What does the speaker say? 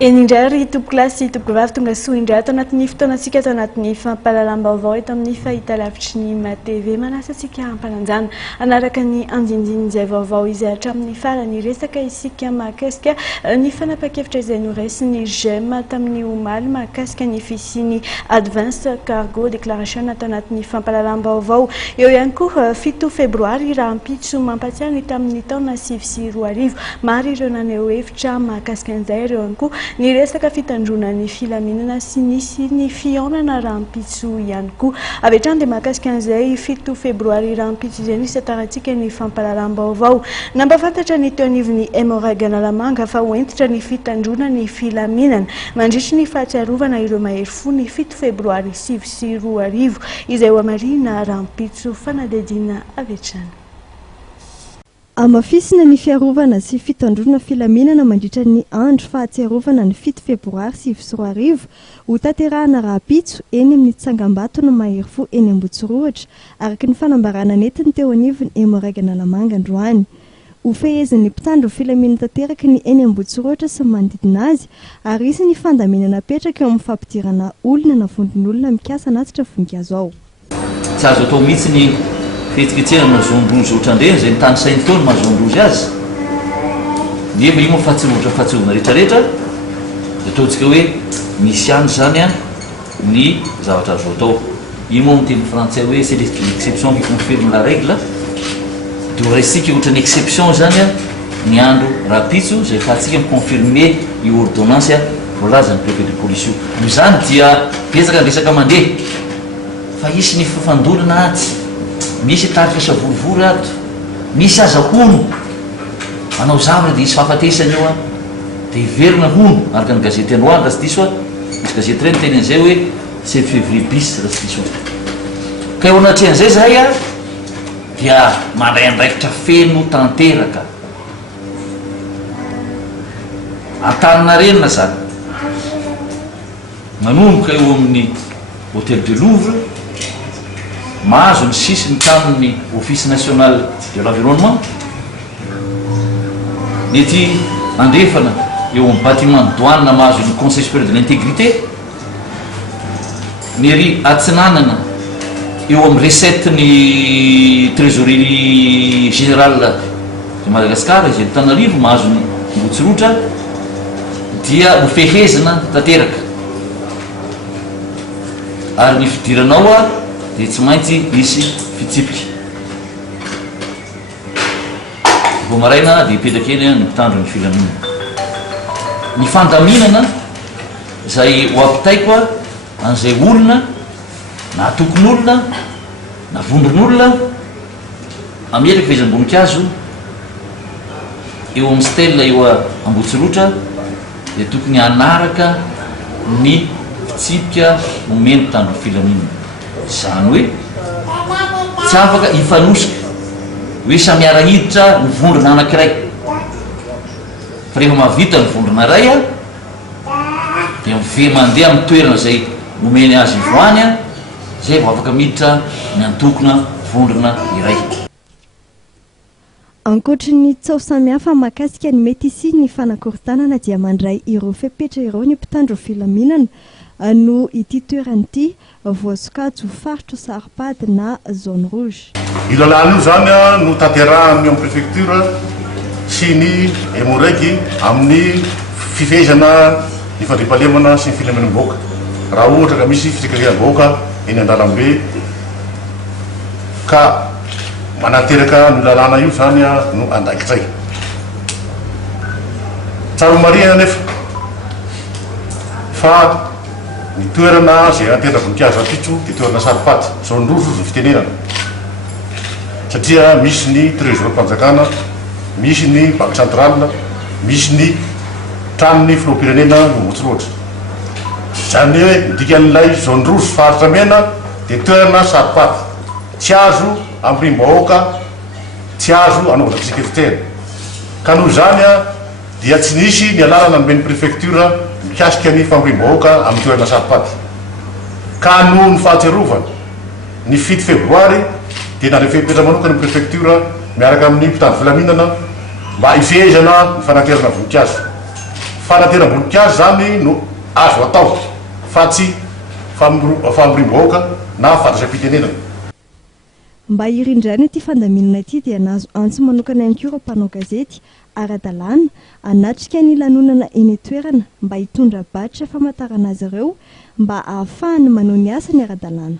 Indray ry tompokilasy tompokovavy tonga soa indray ato anatin'ny fotoanantsika ato anatin'ny fampahalalam-baovao eto amin'ny fahita lavitry ny MATV manasa antsika hampananjana anaraka ny andindin'izay vaovao izay hatramin'ny farany resaka isika mahakasika ny fanapa-kevitra izay noraisiny GEM tamin'ny omaly mahakasika ny fisiany Advance Cargo Declaration ato anatin'ny fampahalalam-baovao. Eo ihany koa 7 febroary raha ampitso mampatsiaro ny tamin'ny taona 2024 maro ireo naneo hevitra mahakasika an'izay ireo ihany koa ny resaka fitandrona ny filaminana sy nisy ny fiaonana rahampitso ihany koa. Avy hatrany dia mahakasika an'izay 7 febroary rahampitso izay nisy taratsika ny fampahalalam-baovao. Nampafantatra ny teo anivon'ny Hémorragie Analamanga fa hoentitra ny fitandrona ny filaminana mandritry ny fahatsiarovana ireo mahery fo ny 7 febroary 2024 izay ho amarina rahampitso fanadihadiana avy hatrany. Amafisina ny fiarovana sy fitandrona filaminana mandritra ny andro fahatsiarovana ny 7 febroary 2024 ho tanterahana rahampitso eny amin'ny Tsangam-bato mahery fo eny Ambotsoroatra araka ny fanambarana netiny teo anivon'ny Hémorragie Analamanga androany. Ho fehezin'ny mpitandro filaminana tanteraka ny eny Ambotsoroatra sy manodidina azy ary isy ny fandaminana apetraka eo amin'ny fampidirana olona na vondron'olona mikasa natitra voninkazo ao. Tsy azo atao mihitsy ny fihetsiketsehana mahazondrozy ohatrandreny izay ny tany sainy taony mahazondrozy azy nefa io moa fahatsirovana rehetrarehetra dia ataontsika hoe misy andro zany ny zavatra azo atao. Io moa miteny frantsay hoe c'est l'exception qui confirme la règle dia ho raisitsika ohatra ny exception zany ny andro rahampitso izay fahatsika miconfirme io ordonnance voalaza ny préfet de police io. Io zany dia betsaka ny resaka mandeha fa isy ny fifandolana aty, misy tarika savorivory ato, misy aza hono manao zavatra dia isy fahafatesany eo dia iverina hono araka ny gazety androany raha tsy diso misy gazety iray miteny an'izay hoe 7 février bis raha tsy diso ka eo anatrehan'izay zahay dia mandray andraikitra feno tanteraka Antaninarenina zany manomboka eo amin'ny Hôtel de Louvre mahazo ny sisiny tamin'ny Office national de l'environnement ny ety andrefana eo amin'ny bâtiment de douane mahazo ny Conseil supérieur de l'intégrité ny ery atsinanana eo amin'ny recette ny trésorerie générale de Madagascar izay Antananarivo mahazo ny Ambotsoroatra dia ho fehezina tanteraka ary ny fidiranao dia tsy maintsy misy fitsipika. Vao maraina dia hipetraka eny ny mpitandro ny filaminana. Ny fandaminana izay ho ampitaiko an'izay olona na tokon'olona na vondron'olona ametraka fehezam-boninkazo eo amin'ny stèle eo Ambotsoroatra dia tokony hanaraka ny fitsipika nomeny mpitandro ny filaminana. Zany hoe tsy afaka hifanosika hoe samiara hiditra ny vondrona anankiray fa rehefa mahavita ny vondrona iray dia mive mandeha amin'ny toerana izay nomeny azy voany izay vao afaka miditra ny antokona vondrona iray. Ankoatra ny tsao samihafa mahakasika ny mety sy ny fanakorontanana dia mandray ireo fepetra ireo ny mpitandro filaminana no ity toerana ity voasokajy ho faritra Saripady na zone rouge. Io lalàna io zany no tanterahany amin'ny préfecture sy ny Hémorragie amin'ny fifehezana ny fandriampahalemana sy ny filaminam-bahoaka raha ohatra ka misy fisikariam-bahoaka eny an-dalambe ka manateraka ny lalàna io zany no andaikitray. Tsara marina nefa fa ny toerana izay anterana voninkazo rahampitso dia toerana Saripady zone rouge ny fitenenana satria misy ny trésor-mpanjakana, misy ny banque centrale, misy ny tranon'ny filoham-pirenena no Ambotsoroatra. Zany hoe midika an'ilay zone rouge faritra mena dia toerana Saripady tsy azo ampirim-bahoaka, tsy azo anaovana fisiketsehana ka noho zany dia tsy nisy ny alalana nomeny préfecture mikasika ny fampirim-bahoaka amin'ny toerana Saripady ka noho ny fahatsiarovana ny 7 febroary dia nandray fepetra manokana ny préfecture miaraka amin'ny mpitandro filaminana mba hifehezana ny fanaterana voninkazo fanateram-boninkazo zany no azo atao fa tsy famborim-bahoaka na fandraisam-pitenenana. Mba hirindrana ity fandaminana ity dia nahazo antso manokana ihany koa ireo mpanao gazety ara-dalàna anatrika ny lanonana eny toerana mba hitondra batra famantarana azy ireo mba ahafahany manao ny asa ny ara-dalàna.